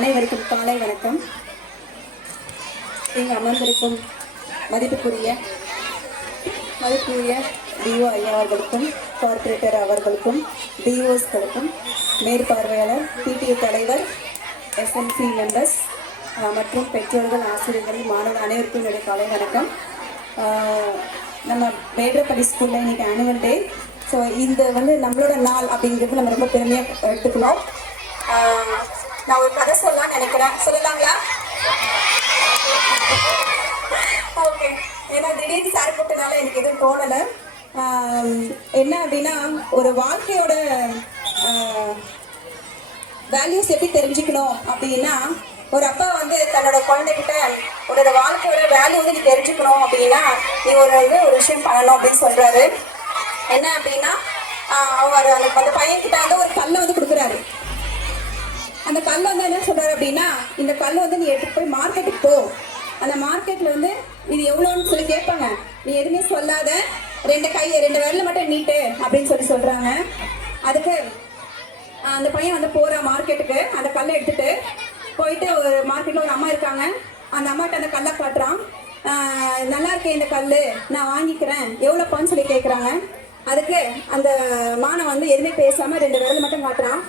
அனைவருக்கும் காலை வணக்கம். இங்கு அமர்ந்திருக்கும் மதிப்புக்குரிய டிஓ ஐயா அவர்களுக்கும், கார்பரேட்டர் அவர்களுக்கும், டிஓஸ்களுக்கும், மேற்பார்வையாளர், பிடிஏ தலைவர், எஸ்எம்சி மெம்பர்ஸ் மற்றும் பெற்றோர்கள், ஆசிரியர்கள், மாணவர்கள் அனைவருக்கும் என்னுடைய காலை வணக்கம். நம்ம மேடரப்பள்ளி ஸ்கூலில் இன்றைக்கி ஆனுவல் டே. ஸோ இந்த நம்மளோட நாள் அப்படிங்கிறது நம்ம ரொம்ப பெருமையாக எடுத்துக்கணும். நான் ஒரு கதை சொல்லலாம்னு நினைக்கிறேன். சொல்லலாங்களா? ஓகே. ஏன்னா திடீர்னு சார் கூப்பிட்டனால எனக்கு எதுவும் தோணலை. என்ன அப்படின்னா, ஒரு வாழ்க்கையோட வேல்யூஸ் எப்படி தெரிஞ்சுக்கணும் அப்படின்னா, ஒரு அப்பா தன்னோட குழந்தைகிட்ட உன்னோட வாழ்க்கையோட வேல்யூ நீ தெரிஞ்சுக்கணும் அப்படின்னா நீ ஒரு விஷயம் பண்ணணும் அப்படின்னு சொல்றாரு. என்ன அப்படின்னா, அவர் அந்த பையன்கிட்ட ஒரு கல்லை கொடுக்குறாரு. அந்த கல் என்ன சொல்றாரு அப்படின்னா, இந்த கல் நீ எடுத்துட்டு போய் மார்க்கெட்டுக்கு போ. அந்த மார்க்கெட்ல இது எவ்வளோன்னு சொல்லி கேட்பாங்க. நீ எதுவுமே சொல்லாத, ரெண்டு விரல மட்டும் நீட்டு அப்படின்னு சொல்றாங்க. அதுக்கு அந்த பையன் போறான் மார்க்கெட்டுக்கு. அந்த கல்லை எடுத்துட்டு போயிட்டு ஒரு மார்க்கெட்ல ஒரு அம்மா இருக்காங்க. அந்த அம்மாட்ட அந்த கல்லை காட்டுறான். நல்லா இருக்கே இந்த கல், நான் வாங்கிக்கிறேன், எவ்வளோப்பான்னு சொல்லி கேட்குறாங்க. அதுக்கு அந்த மானை எதுவுமே பேசாம 2 விரல் மட்டும் காட்டுறான்.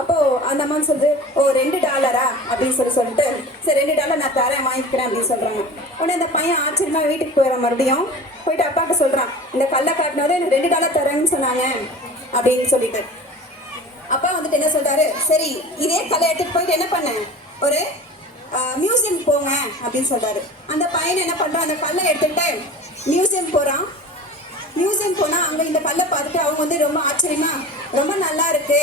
அப்போ அந்த அம்மா சொல்லுது, ஓ $2 அப்படின்னு சொல்லிட்டு, சரி $2 நான் தரேன், வாங்கிக்கிறேன் அப்படின்னு சொல்றாங்க. உடனே இந்த பையன் ஆச்சரியமா வீட்டுக்கு போயிடறான். மறுபடியும் போயிட்டு அப்பாட்ட சொல்றான், இந்த கல்லை காட்டினதே எனக்கு $2 தரேன்னு சொன்னாங்க அப்படின்னு சொல்லிட்டு. அப்பா என்ன சொல்றாரு, சரி இதே கல்லை எடுத்துட்டு போயிட்டு என்ன பண்ண, ஒரு மியூசியம் போங்க அப்படின்னு சொல்றாரு. அந்த பையன் என்ன பண்றான், அந்த கல்லை எடுத்துட்டு மியூசியம் போறான். மியூசியம் போனா அங்க இந்த கல்லை பார்த்துட்டு அவங்க ரொம்ப ஆச்சரியமா, ரொம்ப நல்லா இருக்கு,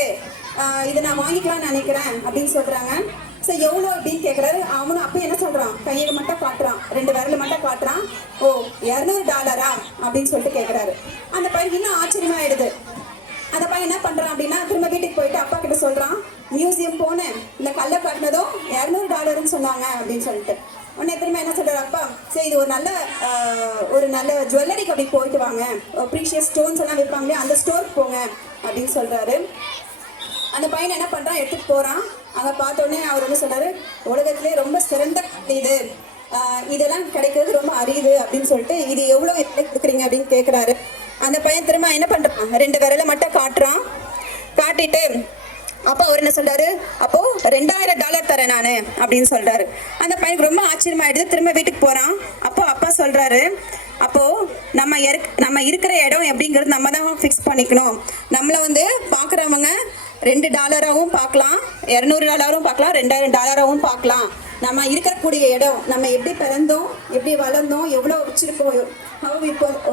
இதை நான் வாங்கிக்கலாம்னு நினைக்கிறேன் அப்படின்னு சொல்றாங்க. ஸோ எவ்வளோ அப்படின்னு கேட்குறாரு. அவனும் அப்போ என்ன சொல்றான், கையை மட்டும் காட்டுறான், 2 விரல மட்டும் காட்டுறான். ஓ $200 அப்படின்னு சொல்லிட்டு கேட்குறாரு. அந்த பையன் இன்னும் ஆச்சரியமாயிடுது. அந்த பையன் என்ன பண்றான் அப்படின்னா, திரும்ப வீட்டுக்கு போயிட்டு அப்பா கிட்ட சொல்றான், மியூசியம் போனேன், இந்த கல்லை காட்டினதும் $200 சொன்னாங்க அப்படின்னு சொல்லிட்டு. உடனே திரும்ப என்ன சொல்றாரு அப்பா, சரி இது ஒரு நல்ல ஜுவல்லரிக்கு அப்படி போயிட்டு வாங்க, ப்ரீஷியஸ் ஸ்டோன்ஸ் எல்லாம் விற்பாங்களே அந்த ஸ்டோருக்கு போங்க அப்படின்னு சொல்றாரு. அந்த பையன் என்ன பண்றான், எடுத்துட்டு போறான். அங்கே பார்த்த உடனே அவர் சொல்றாரு, உலகத்திலே ரொம்ப சிறந்த இது, இதெல்லாம் கிடைக்கிறது ரொம்ப அரியுது அப்படின்னு சொல்லிட்டு, இது எவ்வளோ கொடுக்குறீங்க அப்படின்னு கேட்குறாரு. அந்த பையன் திரும்ப என்ன பண்றான், 2 விரலை மட்டும் காட்டுறான். காட்டிட்டு அப்போ அவர் என்ன சொல்றாரு, அப்போ $2000 தரேன் நானு அப்படின்னு சொல்றாரு. அந்த பையனுக்கு ரொம்ப ஆச்சரியமாயிடுது. திரும்ப வீட்டுக்கு போறான். அப்போ அப்பா சொல்றாரு, அப்போ நம்ம இருக்கிற இடம் எப்படிங்கிறது நம்ம தான் ஃபிக்ஸ் பண்ணிக்கணும். நம்மளை பார்க்குறவங்க $2 பார்க்கலாம், $200 பார்க்கலாம், $2000 பார்க்கலாம். நம்ம இருக்கக்கூடிய இடம், நம்ம எப்படி பிறந்தோம், எப்படி வளர்ந்தோம், எவ்வளோ வச்சிருக்கோம்,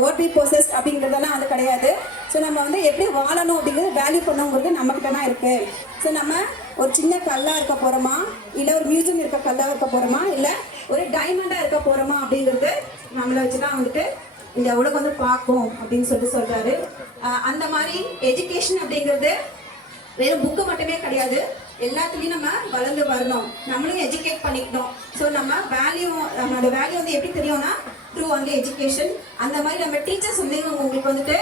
வாட் வி பொசஸ் அப்படிங்கிறதெல்லாம் கிடையாது. ஸோ நம்ம எப்படி வாழணும் அப்படிங்கிறது வேல்யூ பண்ணுங்கிறது நம்மகிட்ட தான் இருக்கு. ஸோ நம்ம ஒரு சின்ன கல்லாக இருக்க போகிறோமா, இல்லை ஒரு மியூசியம் இருக்க கல்லாக இருக்க போகிறோமா, இல்லை ஒரு டைமண்டாக இருக்க போகிறோமா அப்படிங்கிறது நம்மளை வச்சு தான் இந்த உலகம் பார்க்கும் அப்படின்னு சொல்றாரு. அந்த மாதிரி எஜுகேஷன் அப்படிங்கிறது வெறும் புக்கு மட்டுமே கிடையாது, எல்லாத்துலேயும் நம்ம வளர்ந்து வரணும், நம்மளும் எஜுகேட் பண்ணிக்கணும். ஸோ நம்மளோட வேல்யூ எப்படி தெரியும்னா த்ரூ எஜுகேஷன். அந்த மாதிரி நம்ம டீச்சர்ஸ் உங்களுக்கு